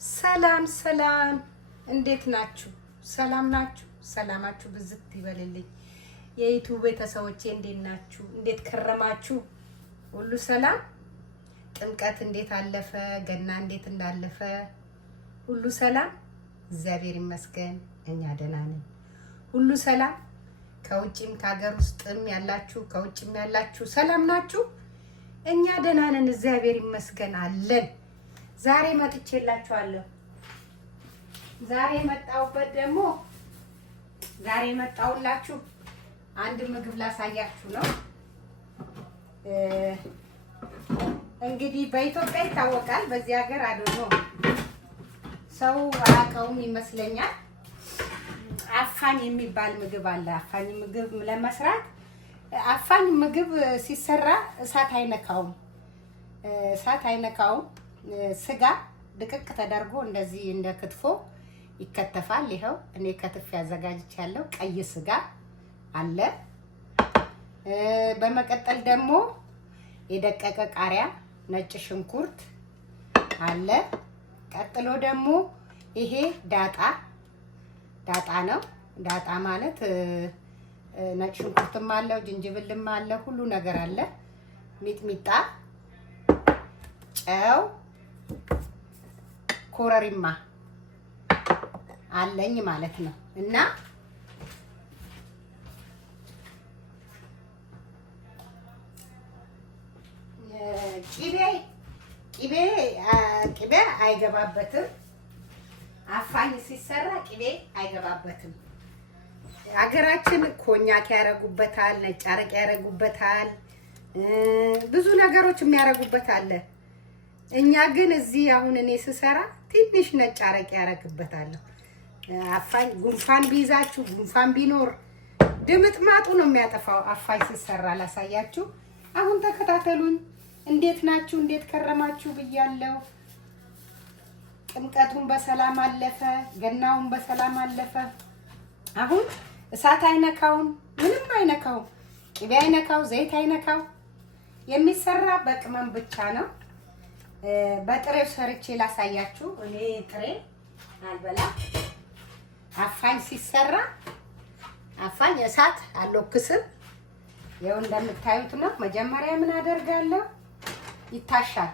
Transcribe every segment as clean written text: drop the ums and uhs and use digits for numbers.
ሰላም ሰላም፣ እንዴት ናችሁ? ሰላም ናችሁ? ሰላማችሁ ብዝት ይበልልኝ። የዩቲዩብ ቤተሰቦቼ እንዴት ናችሁ? እንዴት ከረማችሁ? ሁሉ ሰላም? ጥምቀት እንዴት አለፈ? ገና እንዴት እንዳለፈ? ሁሉ ሰላም? እግዚአብሔር ይመስገን እኛ ደህና ነን። ሁሉ ሰላም? ከውጭም ከሀገር ውስጥም ያላችሁ ከውጭም ያላችሁ ሰላም ናችሁ? እኛ ደህና ነን፣ እግዚአብሔር ይመስገን አለን። ዛሬ መጥቼላችኋለሁ። ዛሬ መጣሁላችሁ አንድ ምግብ ላሳያችሁ ነው። እንግዲህ በኢትዮጵያ ይታወቃል፣ በዚህ ሀገር አይደል ነው ሰው አያውቀውም ይመስለኛል። አፋኝ የሚባል ምግብ አለ። አፋኝ ምግብ ለመስራት አፋኝ ምግብ ሲሰራ እሳት አይነካውም። ስጋ ድቅቅ ተደርጎ እንደዚህ እንደ ክትፎ ይከተፋል። ይኸው እኔ ከትፍ ያዘጋጅቻለሁ። ቀይ ስጋ አለ። በመቀጠል ደግሞ የደቀቀ ቃሪያ፣ ነጭ ሽንኩርት አለ። ቀጥሎ ደግሞ ይሄ ዳጣ ነው። ዳጣ ማለት ነጭ ሽንኩርትም አለው፣ ዝንጅብልም አለ፣ ሁሉ ነገር አለ። ሚጥሚጣ፣ ጨው፣ ኮረሪማ አለኝ ማለት ነው። እና ቅቤ አይገባበትም። አፋኝ ሲሰራ ቅቤ አይገባበትም። ሀገራችን ኮኛክ ያረጉበታል፣ ነጭ አረቅ ያረጉበታል፣ ብዙ ነገሮች የሚያረጉበት አለ። እኛ ግን እዚህ አሁን እኔ ስሰራ ትንሽ ነጭ አረቅ ያረግበታለሁ። አፋኝ ጉንፋን ቢይዛችሁ ጉንፋን ቢኖር ድምጥማጡ ነው የሚያጠፋው። አፋኝ ሲሰራ ላሳያችሁ። አሁን ተከታተሉኝ። እንዴት ናችሁ? እንዴት ከረማችሁ ብያለሁ። ጥምቀቱን በሰላም አለፈ፣ ገናውን በሰላም አለፈ። አሁን እሳት አይነካውም፣ ምንም አይነካውም፣ ቅቤ አይነካው፣ ዘይት አይነካው። የሚሰራ በቅመም ብቻ ነው። በጥሬው ሰርቼ ላሳያችሁ። እኔ ጥሬ አልበላም። አፋኝ ሲሰራ አፋኝ እሳት አልለኩስም። ይኸው እንደምታዩት ነው። መጀመሪያ ምን አደርጋለሁ? ይታሻል።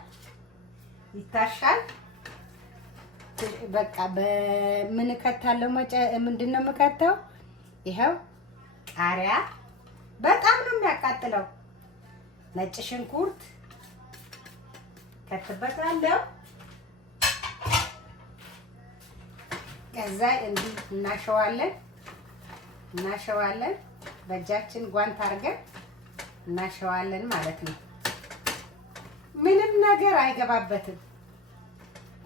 በቃ በምን ከተለው ምንድነው የምከተው? ይኸው ቃሪያ በጣም ነው የሚያቃጥለው። ነጭ ሽንኩርት ከትበታለሁ። ከዛ እንዲህ እናሸዋለን። በእጃችን ጓንት አድርገን እናሸዋለን ማለት ነው። ምንም ነገር አይገባበትም።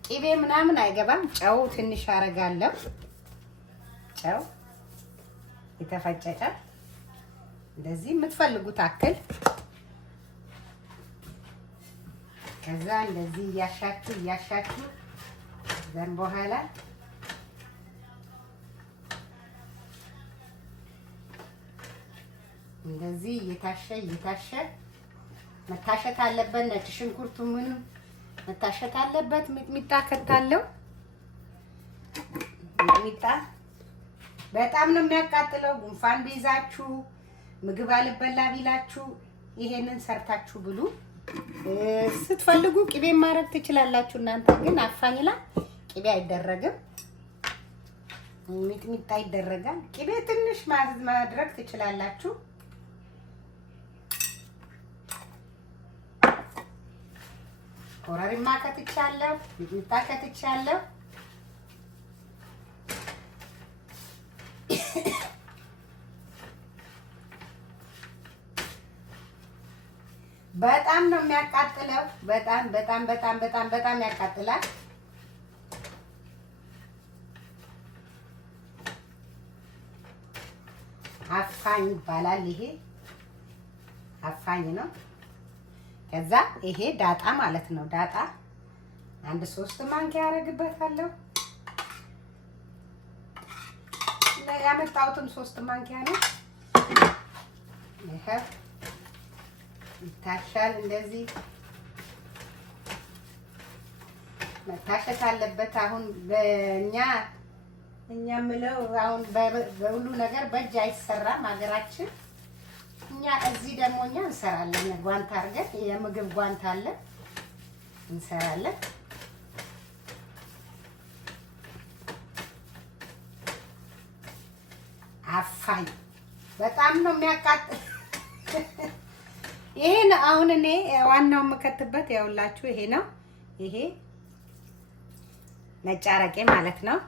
ቅቤ ምናምን አይገባም። ጨው ትንሽ አረጋለሁ። ጨው የተፈጨጨ እንደዚህ የምትፈልጉት አክል። ከዛ እንደዚህ እያሻችሁ ዘን በኋላ እንደዚህ እየታሸ መታሸት አለበት። ነጭ ሽንኩርቱ ምንም መታሸት አለበት። ሚጥሚጣ ከታለው። ሚጥሚጣ በጣም ነው የሚያቃጥለው። ጉንፋን ቢይዛችሁ ምግብ አልበላ ቢላችሁ ይሄንን ሰርታችሁ ብሉ። ስትፈልጉ ቅቤ ማድረግ ትችላላችሁ። እናንተ ግን አፋኝ ላይ ቅቤ አይደረግም፣ ሚጥሚጣ ይደረጋል። ቅቤ ትንሽ ማድረግ ትችላላችሁ። ኮረሪማ ከትቻለሁ፣ ሚጥሚጣ ከትቻለሁ። በጣም ነው የሚያቃጥለው። በጣም ያቃጥላል። አፋኝ ይባላል። ይሄ አፋኝ ነው። ከዛ ይሄ ዳጣ ማለት ነው። ዳጣ አንድ 3 ማንኪያ ያረግበታለሁ። ያመጣሁትም 3 ማንኪያ ነው። ይሄ ይታሻል እንደዚህ መታሸት አለበት። አሁን በእኛ የምለው አሁን በሁሉ ነገር በእጅ አይሰራም ሀገራችን። እኛ እዚህ ደግሞ እኛ እንሰራለን። ጓንት አድርገን የምግብ ጓንት አለ እንሰራለን። አፋኝ በጣም ነው የሚያቃጥል። ይሄ ነው አሁን እኔ ዋናው የምከትበት ያውላችሁ ይሄ ነው። ይሄ ነጭ አረቄ ማለት ነው።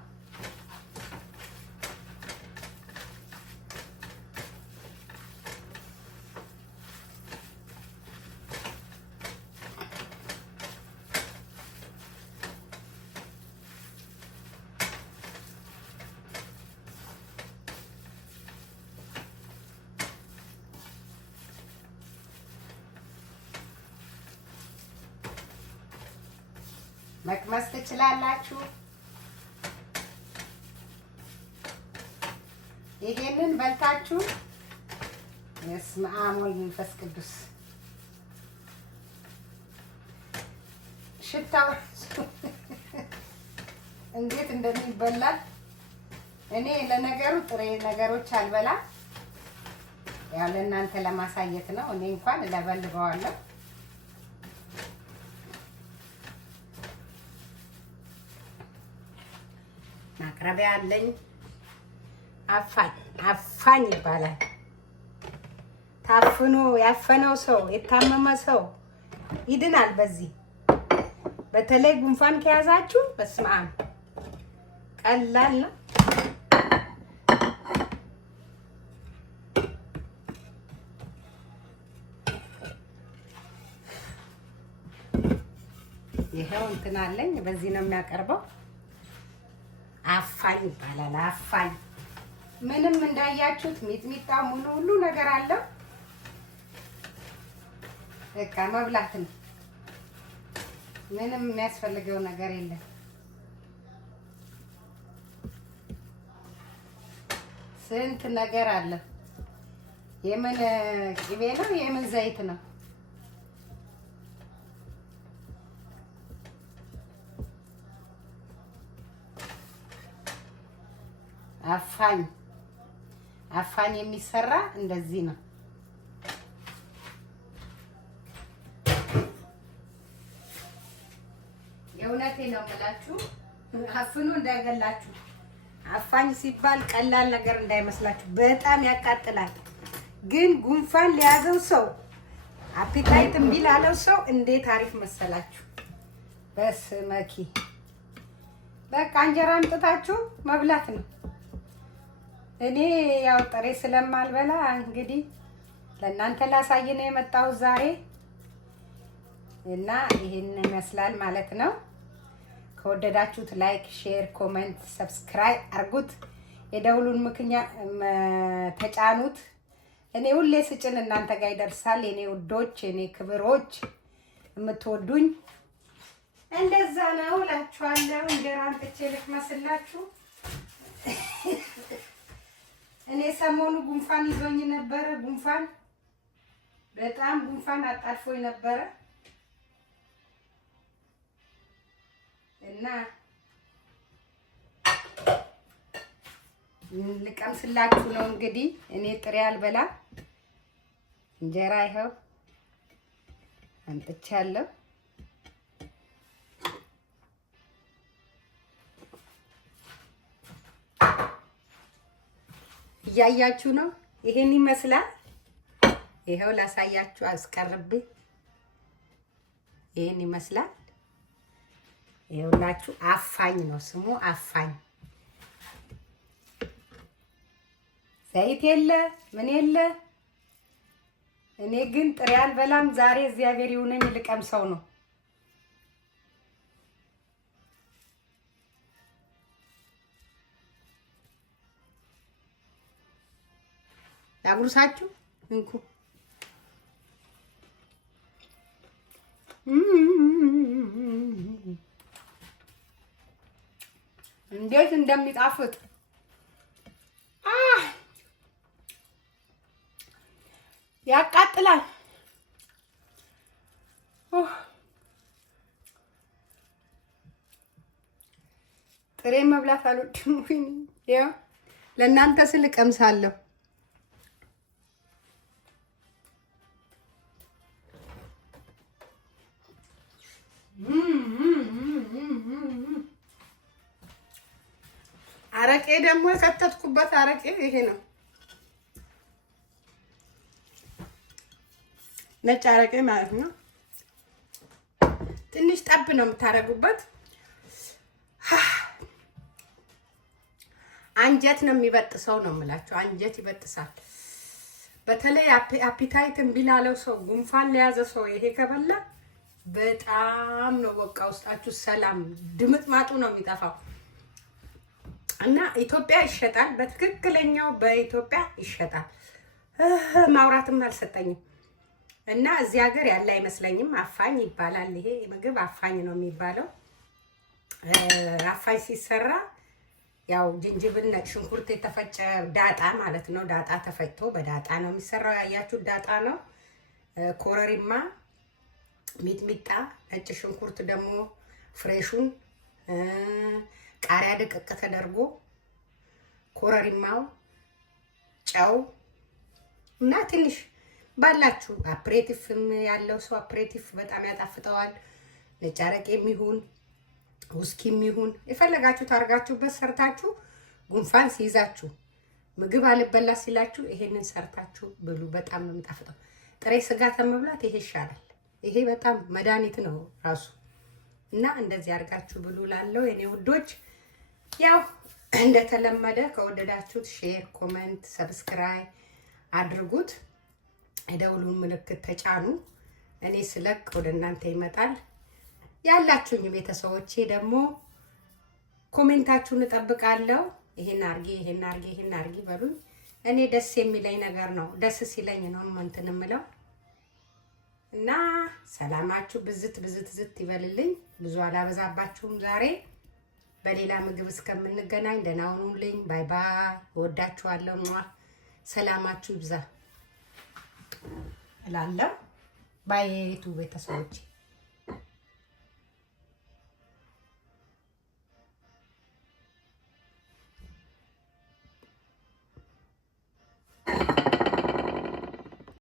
መቅመስ ትችላላችሁ። ይሄንን በልታችሁ በስመ አብ ወወልድ ወመንፈስ ቅዱስ ሽታው እንዴት እንደሚበላ እኔ ለነገሩ ጥሬ ነገሮች አልበላም። ያው ለእናንተ ለማሳየት ነው። እኔ እንኳን ለበልበዋለሁ። ማቅረቢያ አለኝ። አፋኝ ይባላል። ታፍኖ ያፈነው ሰው የታመመ ሰው ይድናል በዚህ። በተለይ ጉንፋን ከያዛችሁ በስመ አብ ቀላል ነው። ይሄው እንትን አለኝ። በዚህ ነው የሚያቀርበው። አፋኝ ይባላል። አፋኝ ምንም እንዳያችሁት ሚጥሚጣ ሙሉ ሁሉ ነገር አለው። በቃ መብላት ነው። ምንም የሚያስፈልገው ነገር የለም። ስንት ነገር አለ። የምን ቅቤ ነው? የምን ዘይት ነው? አፋኝ የሚሰራ እንደዚህ ነው። የእውነቴ ነው የምላችሁ። አፍኑ እንዳይገላችሁ። አፋኝ ሲባል ቀላል ነገር እንዳይመስላችሁ። በጣም ያቃጥላል። ግን ጉንፋን ሊያዘው ሰው አፒታይት እምቢ ላለው ሰው እንዴት አሪፍ መሰላችሁ። በስመኪ በቃ እንጀራ አምጥታችሁ መብላት ነው። እኔ ያው ጥሬ ስለማልበላ እንግዲህ ለእናንተ ላሳይ ነው የመጣሁት ዛሬ እና ይሄን ይመስላል ማለት ነው። ከወደዳችሁት ላይክ፣ ሼር፣ ኮሜንት፣ ሰብስክራይብ አርጉት። የደውሉን ምክንያት ተጫኑት። እኔ ሁሌ ስጭን እናንተ ጋር ይደርሳል። የኔ ውዶች፣ የኔ ክብሮች፣ የምትወዱኝ እንደዛ ነው እላችኋለሁ። እንጀራ አምጥቼ ልቅመስላችሁ። እኔ ሰሞኑ ጉንፋን ይዞኝ ነበረ። በጣም ጉንፋን አጣልፎኝ ነበረ እና ልቀምስላችሁ ነው እንግዲህ። እኔ ጥሬ አልበላም። እንጀራ ይኸው አምጥቻለሁ። እያያችሁ ነው። ይሄን ይመስላል። ይሄው ላሳያችሁ አስቀርቤ። ይሄን ይመስላል። ይኸውላችሁ አፋኝ ነው ስሙ፣ አፋኝ። ዘይት የለ ምን የለ። እኔ ግን ጥሬ አልበላም ዛሬ። እግዚአብሔር ይሁነኝ ልቀምሰው ነው። ያጉርሳችሁ እንኩ። እንዴት እንደሚጣፍጥ ያቃጥላል። ጥሬ መብላት አልወድም። ወይኔ ያው ለእናንተ ስል ቀምሳለሁ። አረቄ ደግሞ የከተትኩበት አረቄ ይሄ ነው። ነጭ አረቄ ማለት ነው። ትንሽ ጠብ ነው የምታደርጉበት። አንጀት ነው የሚበጥሰው ነው የምላችሁ። አንጀት ይበጥሳል። በተለይ አፒታይት እምቢ ላለው ሰው፣ ጉንፋን ለያዘ ሰው ይሄ ከበላ በጣም ነው በቃ ውስጣችሁ ሰላም ድምጥ ማጡ ነው የሚጠፋው። እና ኢትዮጵያ ይሸጣል፣ በትክክለኛው በኢትዮጵያ ይሸጣል። ማውራትም አልሰጠኝም። እና እዚህ ሀገር ያለ አይመስለኝም። አፋኝ ይባላል። ይሄ ምግብ አፋኝ ነው የሚባለው። አፋኝ ሲሰራ ያው ዝንጅብል፣ ነጭ ሽንኩርት የተፈጨ ዳጣ ማለት ነው። ዳጣ ተፈጭቶ በዳጣ ነው የሚሰራው። ያያችሁት ዳጣ ነው። ኮረሪማ፣ ሚጥሚጣ፣ ነጭ ሽንኩርት ደግሞ ፍሬሹን፣ ቃሪያ ድቅቅ ተደርጎ ኮረሪማው፣ ጨው እና ትንሽ ባላችሁ አፕሬቲፍም ያለው ሰው አፕሬቲፍ በጣም ያጣፍጠዋል። ነጭ አረቄም ይሁን ውስኪም ይሁን የፈለጋችሁ ታርጋችሁበት ሰርታችሁ ጉንፋን ሲይዛችሁ ምግብ አልበላ ሲላችሁ ይሄንን ሰርታችሁ ብሉ። በጣም ነው የሚጣፍጠው። ጥሬ ስጋ ከመብላት ይሄ ይሻላል። ይሄ በጣም መድኃኒት ነው ራሱ እና እንደዚህ አርጋችሁ ብሉ ላለው የኔ ውዶች። ያው እንደተለመደ ከወደዳችሁት ሼር፣ ኮሜንት፣ ሰብስክራይብ አድርጉት። የደውሉን ምልክት ተጫኑ። እኔ ስለቅ ወደ እናንተ ይመጣል። ያላችሁኝ ቤተሰቦቼ ደግሞ ኮሜንታችሁን እጠብቃለሁ። ይሄን አርጊ፣ ይሄን አርጊ፣ ይሄን አርጊ በሉኝ። እኔ ደስ የሚለኝ ነገር ነው። ደስ ሲለኝ ነው እንትን የምለው እና ሰላማችሁ ብዝት ብዝት ዝት ይበልልኝ። ብዙ አላበዛባችሁም ዛሬ። በሌላ ምግብ እስከምንገናኝ ደህና ሁኑልኝ። ባይ ባይ። እወዳችኋለሁ። ሰላማችሁ ይብዛ እላለሁ። ባይ ቤተሰቦቼ።